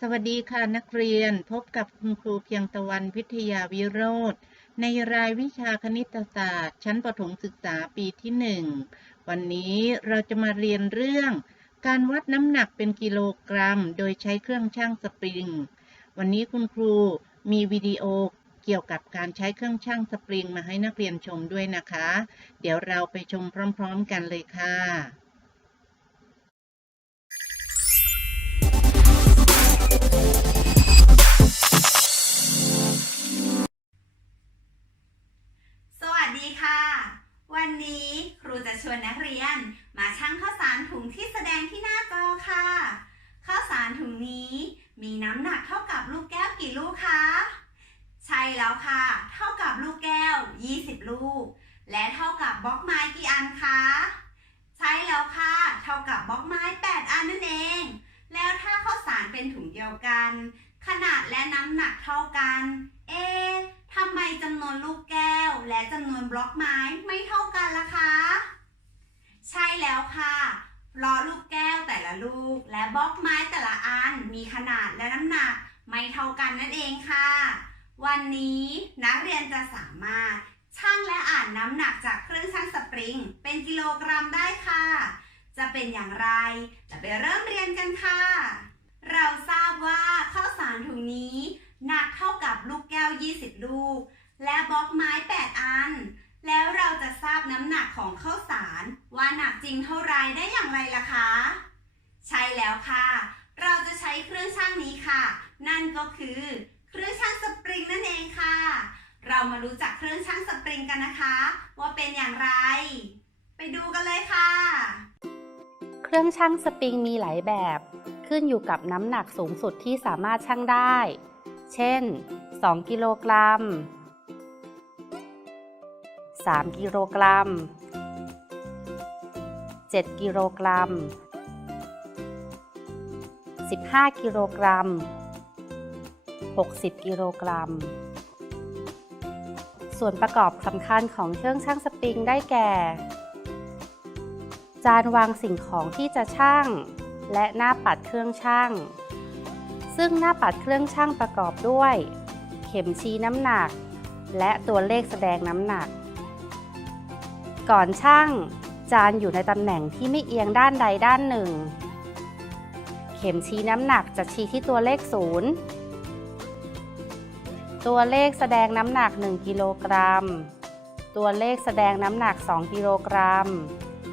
สวัสดีค่ะนักเรียนพบกับคุณครูเพียงตะวันพิทยาวิโรธในรายวิชาคณิตศาสตร์ ชั้นประถมศึกษาปีที่หนึ่งวันนี้เราจะมาเรียนเรื่อง การวัดน้ำหนักเป็นกิโลกรัม โดยใช้เครื่องชั่งสปริง วันนี้คุณครูมีวิดีโอเกี่ยวกับการใช้เครื่องชั่งสปริงมาให้นักเรียนชมด้วยนะคะ เดี๋ยวเราไปชมพร้อม ๆ กันเลยค่ะ วันนี้ครูจะชวนนักเรียนมาชั่งข้าวสารถุงที่แสดงที่หน้าจอค่ะ ข้าวสารถุงนี้มีน้ำหนักเท่ากับลูกแก้วกี่ลูกคะ ใช่แล้วค่ะ เท่ากับลูกแก้ว 20 ลูก และเท่ากับบล็อกไม้กี่อันคะ ใช่แล้วค่ะ เท่ากับบล็อกไม้ 8 อันนั่นเอง แล้วถ้าข้าวสารเป็นถุงเดียวกัน ขนาดและน้ำหนักเท่ากัน บล็อกไม้ไม่เท่ากันล่ะคะ ใช่แล้วค่ะเพราะลูกแก้วแต่ละลูก และบล็อกไม้แต่ละอันมีขนาดและน้ำหนักไม่เท่ากันนั่นเองค่ะ วันนี้นักเรียนจะสามารถชั่งและอ่านน้ำหนักจากเครื่องชั่งสปริง เป็นกิโลกรัมได้ค่ะ จะเป็นอย่างไรจะไปเริ่มเรียนกันค่ะ เราทราบว่าข้าวสารถุงนี้ หนักเท่ากับลูกแก้ว 20 ลูก และบล็อกไม้8อัน แล้วเราจะทราบน้ำหนักของข้าวสาร ว่าหนักจริงเท่าไรได้อย่างไรล่ะคะ ใช่แล้วค่ะ เราจะใช้เครื่องชั่งนี้ค่ะ นั่นก็คือ เครื่องชั่งสปริงนั่นเองค่ะ เรามารู้จักเครื่องชั่งสปริงกันนะคะ ว่าเป็นอย่างไร ไปดูกันเลยค่ะ เครื่องชั่งสปริงมีหลายแบบ ขึ้นอยู่กับน้ำหนักสูงสุดที่สามารถชั่งได้ เช่น 2 กิโลกรัม 3 กิโลกรัม 7 กิโลกรัม 15 กิโลกรัม 60 กิโลกรัม ส่วนประกอบสำคัญของเครื่องชั่งสปริงได้แก่ จานวางสิ่งของที่จะชั่งและหน้าปัดเครื่องชั่งซึ่งหน้าปัดเครื่องชั่งประกอบด้วย เข็มชี้น้ำหนัก และตัวเลขแสดงน้ำหนัก ก่อนชั่งจานอยู่ในตำแหน่งที่ไม่เอียงด้านใดด้านหนึ่ง เข็มชี้น้ำหนักจะชี้ที่ตัวเลขศูนย์ตัวเลขแสดงน้ำหนัก 1 กิโลกรัม ตัวเลขแสดงน้ำหนัก 2 กิโลกรัม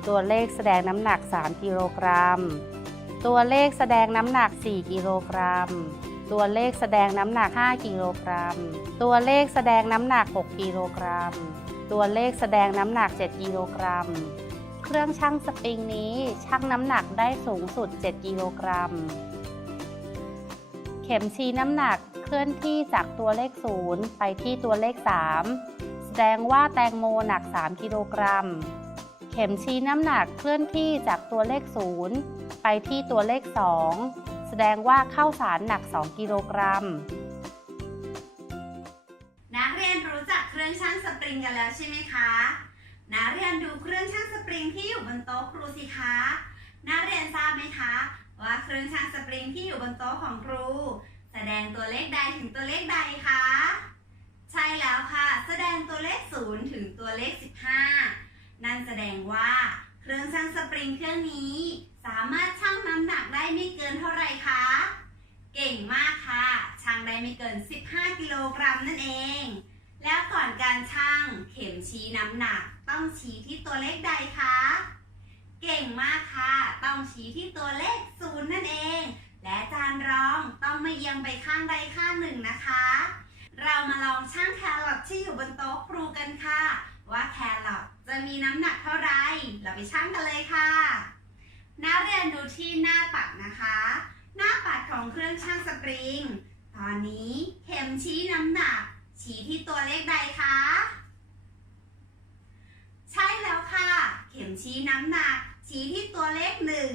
ตัวเลขแสดงน้ำหนัก 3 กิโลกรัม ตัวเลขแสดงน้ำหนัก 4 กิโลกรัม ตัวเลขแสดงน้ำหนัก 5 กิโลกรัม ตัวเลขแสดงน้ำหนัก 6 กิโลกรัม ตัวเลขแสดงน้ำหนัก 7 กิโลกรัม เครื่องชั่งสปริงนี้ชั่งน้ำหนักได้สูงสุด 7 กิโลกรัม เข็มชี้น้ำหนักเคลื่อนที่จากตัวเลข 0 ไปที่ตัวเลข 3 แสดงว่าแตงโมหนัก 3 กิโลกรัม เข็มชี้น้ำหนักเคลื่อนที่จากตัวเลข 0 ไปที่ตัวเลข 2 แสดงว่าข้าวสารหนัก 2 กิโลกรัม เรียนรู้จักเครื่องชั่งสปริงกันแล้วใช่ไหมคะ นักเรียนดูเครื่องชั่งสปริงที่อยู่บนโต๊ะครูสิคะ นักเรียนทราบไหมคะ ว่าเครื่องชั่งสปริงที่อยู่บนโต๊ะของครู แสดงตัวเลขใดถึงตัวเลขใดคะ ใช่แล้วค่ะ แสดงตัวเลข 0 ถึงตัวเลข 15 นั่นแสดงว่า เครื่องชั่งสปริงเครื่องนี้ สามารถชั่งน้ำหนักได้ไม่เกินเท่าไหร่คะ เก่งมากค่ะชั่งได้ไม่เกิน 15 กิโลกรัมนั่นเอง แล้วก่อนการชั่งเข็มชี้น้ำหนัก ต้องชี้ที่ตัวเลขใดคะ เก่งมากค่ะ ต้องชี้ที่ตัวเลขศูนย์นั่นเอง และจานรองต้องไม่เอียงไปข้างใดข้างหนึ่งนะคะ เรามาลองชั่งแครอทที่อยู่บนโต๊ะครูกันค่ะ ว่าแครอทจะมีน้ำหนักเท่าไหรเราไปชั่งกันเลยค่ะ นักเรียนดูที่หน้าปัดนะคะ หน้าปัดของเครื่องชั่งสปริง ตอนนี้เข็มชี้น้ำหนัก ชี้ที่ตัวเลขใดคะ ใช่แล้วค่ะ เข็มชี้น้ำหนัก ชี้ที่ตัวเลขหนึ่ง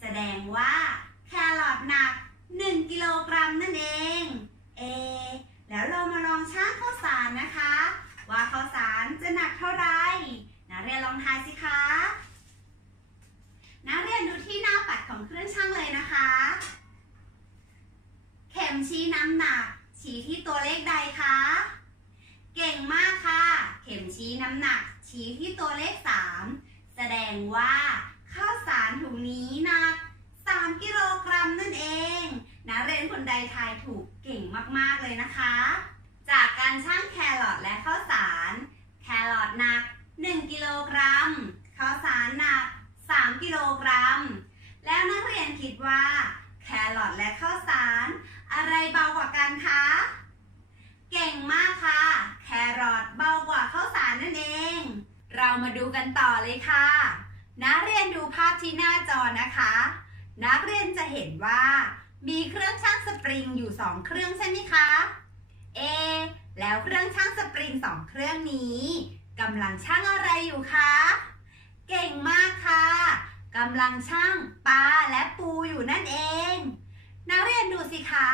แสดงว่าแครอทหนัก 1 กิโลกรัมนั่นเอง เอ แล้วเรามาลองชั่งข้าวสารนะคะ ว่าข้าวสารจะหนักเท่าไหร่นักเรียนลองทายสิคะนักเรียนดูที่หน้าปัดของเครื่องชั่งเลยนะคะ เข็มชี้น้ำหนัก ชี้ที่ตัวเลขใดคะ เก่งมากค่ะ เข็มชี้น้ำหนัก ชี้ที่ตัวเลข 3 แสดงว่าข้าวสารถุงนี้หนัก 3 กิโลกรัมนั่นเองนักเรียนคนใดทายถูกเก่งมากๆเลยนะคะ จากการชั่งแครอทและข้าวสาร แครอทหนัก 1 กิโลกรัม ข้าวสารหนัก 3 กิโลกรัม แล้วนักเรียนคิดว่าแครอทและ อะไรเบากว่ากันคะ เก่งมากค่ะ แครอทเบากว่าข้าวสารนั่นเอง เรามาดูกันต่อเลยค่ะ นักเรียนดูภาพที่หน้าจอนะคะ นักเรียนจะเห็นว่า มีเครื่องชั่งสปริงอยู่สองเครื่องใช่ไหมคะ เอ แล้วเครื่องชั่งสปริงสองเครื่องนี้กำลังชั่งอะไรอยู่คะ เก่งมากค่ะกำลังชั่งปลาและปูอยู่นั่นเอง นักเรียนดูสิคะ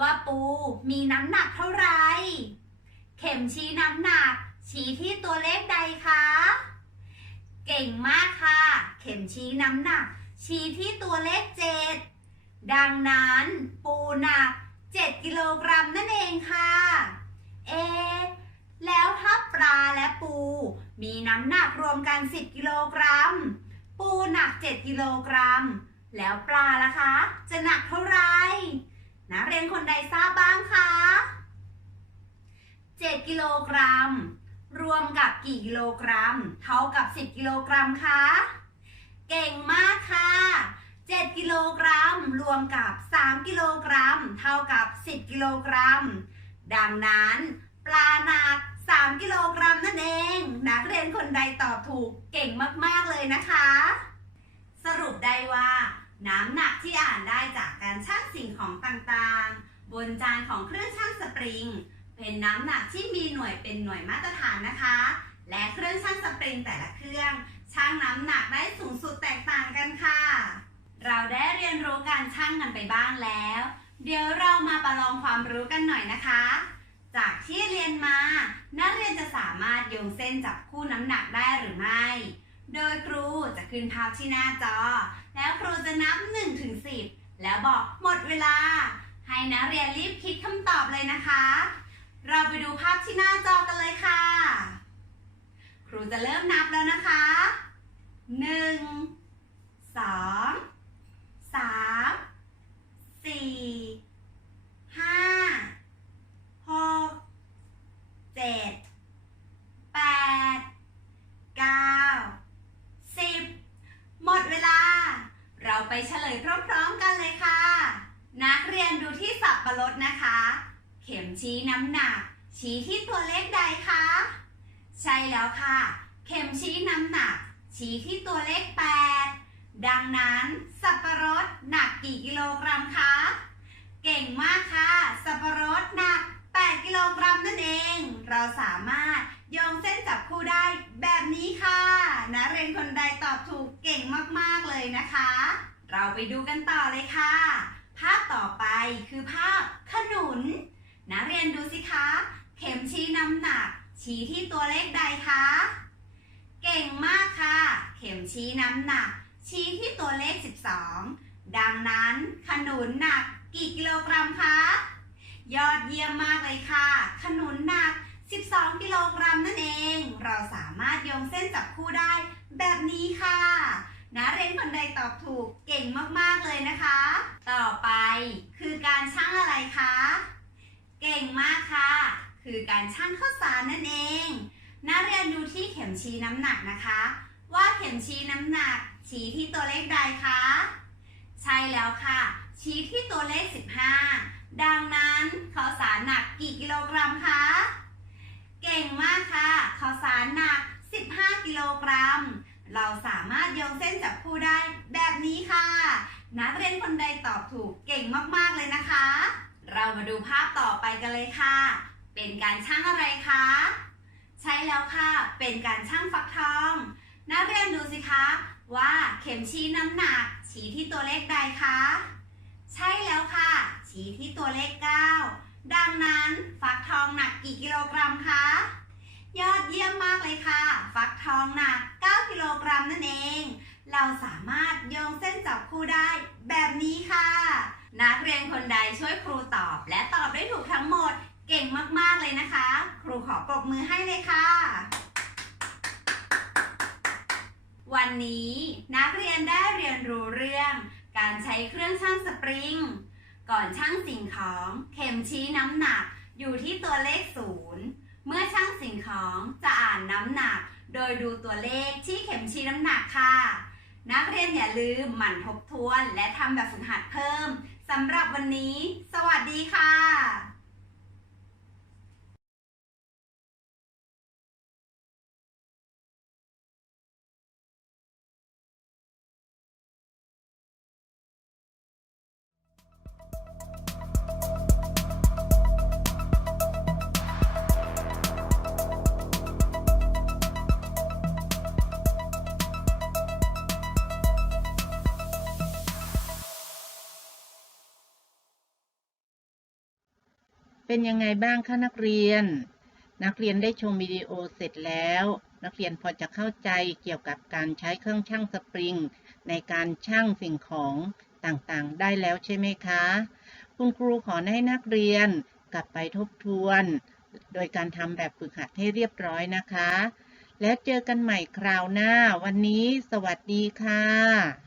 ว่าปูมีน้ำหนักเท่าไหร่ เข็มชี้น้ำหนัก ชี้ที่ตัวเลขใดคะ เก่งมากค่ะ เข็มชี้น้ำหนัก ชี้ที่ตัวเลขเจ็ดดังนั้นปูหนัก 7 กิโลกรัมนั่นเองค่ะ เอ แล้วถ้าปลาและปู มีน้ำหนักรวมกัน 10 กิโลกรัม ปูหนัก 7 กิโลกรัม แล้วปลาล่ะคะ จะหนักเท่าไหร่ นักเรียนคนใดทราบบ้างคะ 7 กิโลกรัม รวมกับกี่กิโลกรัม เท่ากับ 10 กิโลกรัมคะ เก่งมากค่ะ 7 กิโลกรัม รวมกับ 3 กิโลกรัม เท่ากับ 10 กิโลกรัม ดังนั้นปลาหนัก 3 กิโลกรัมนั่นเอง นักเรียนคนใดตอบถูกเก่งมาก ๆ เลยนะคะ สรุปได้ว่า น้ำหนักที่อ่านได้จากการชั่งสิ่งของต่างๆ บนจานของเครื่องชั่งสปริง เป็นน้ำหนักที่มีหน่วยเป็นหน่วยมาตรฐานนะคะ และเครื่องชั่งสปริงแต่ละเครื่องชั่งน้ำหนักได้สูงสุดแตกต่างกันค่ะ เราได้เรียนรู้การชั่งกันไปบ้างแล้ว เดี๋ยวเรามาประลองความรู้กันหน่อยนะคะ จากที่เรียนมา นักเรียนจะสามารถโยงเส้นจับคู่น้ำหนักได้หรือไม่ โดยครูจะขึ้นภาพที่หน้าจอ แล้วครูจะนับ1ถึง10 แล้วบอกหมดเวลา ให้นักเรียนรีบคิดคำตอบเลยนะคะ เราไปดูภาพที่หน้าจอกันเลยค่ะ ครูจะเริ่มนับแล้วนะคะ 1 2 3 4 5 6 7 8 9 10 หมดเวลา เราไปเฉลยพร้อมๆกันเลยค่ะ นักเรียนดูที่สับปะรดนะคะ เข็มชี้น้ำหนัก ชี้ที่ตัวเลขใดคะ ใช่แล้วค่ะ เข็มชี้น้ำหนัก ชี้ที่ตัวเลข 8 ดังนั้นสับปะรดหนักกี่กิโลกรัมคะ เก่งมากค่ะ สับปะรดหนัก 8 กิโลกรัมนั่นเอง เราสามารถโยงเส้นจับคู่ได้แบบนี้ค่ะนักเรียนคนใดตอบถูกเก่งมาก ๆ เลยนะคะ เราไปดูกันต่อเลยค่ะ ภาพต่อไปคือภาพขนุน นักเรียนดูสิคะ เข็มชี้น้ำหนัก ชี้ที่ตัวเลขใดคะ เก่งมากค่ะ เข็มชี้น้ำหนัก ชี้ที่ตัวเลข 12 ดังนั้นขนุนหนักกี่กิโลกรัมคะ ยอดเยี่ยมมากเลยค่ะ ขนุนหนัก 12 กิโลกรัมนั่นเอง เราสามารถโยงเส้นจับคู่ได้แบบนี้ค่ะ นักเรียนคนใดตอบถูกเก่งมากๆเลยนะคะ ต่อไปคือการชั่งอะไรคะ เก่งมากค่ะ คือการชั่งข้าวสารนั่นเอง นักเรียนดูที่เข็มชี้น้ำหนักนะคะ ว่าเข็มชี้น้ำหนัก ชี้ที่ตัวเลขใดคะ ใช่แล้วค่ะ ชี้ที่ตัวเลข 15 ดังนั้นข้าวสารหนักกี่กิโลกรัมคะ เก่งมากค่ะข้าวสารหนัก 15 กิโลกรัม เราสามารถโยงเส้นจับคู่ได้แบบนี้ค่ะ นักเรียนคนใดตอบถูกเก่งมากๆเลยนะคะ เรามาดูภาพต่อไปกันเลยค่ะ เป็นการชั่งอะไรคะ ใช่แล้วค่ะ เป็นการชั่งฟักทอง นักเรียนดูสิคะว่าเข็มชี้น้ำหนัก ชี้ที่ตัวเลขใดคะ ใช่แล้วค่ะ ชี้ที่ตัวเลข 9 ดังนั้นฟักทองหนักกี่กิโลกรัมคะ ยอดเยี่ยมมากเลยค่ะ ฟักทองหนัก 9 กิโลกรัมนั่นเอง เราสามารถโยงเส้นจับคู่ได้แบบนี้ค่ะ นักเรียนคนใดช่วยครูตอบ และตอบได้ถูกทั้งหมด เก่งมากๆเลยนะคะ ครูขอปรบมือให้เลยค่ะ วันนี้นักเรียนได้เรียนรู้เรื่อง การใช้เครื่องชั่งสปริง ก่อนชั่งสิ่งของ เข็มชี้น้ำหนักอยู่ที่ตัวเลขศูนย์ เมื่อชั่งสิ่งของจะอ่านน้ำหนัก โดยดูตัวเลขที่เข็มชี้น้ำหนักค่ะ นักเรียนอย่าลืมหมั่นทบทวนและทำแบบฝึกหัดเพิ่มสำหรับวันนี้ สวัสดีค่ะ เป็นยังไงบ้างคะนักเรียน นักเรียนได้ชมวิดีโอเสร็จแล้ว นักเรียนพอจะเข้าใจเกี่ยวกับการใช้เครื่องชั่งสปริง ในการชั่งสิ่งของต่างๆ ได้แล้วใช่ไหมคะ คุณครูขอให้นักเรียนกลับไปทบทวน โดยการทำแบบฝึกหัดให้เรียบร้อยนะคะ แล้วเจอกันใหม่คราวหน้า วันนี้ สวัสดีค่ะ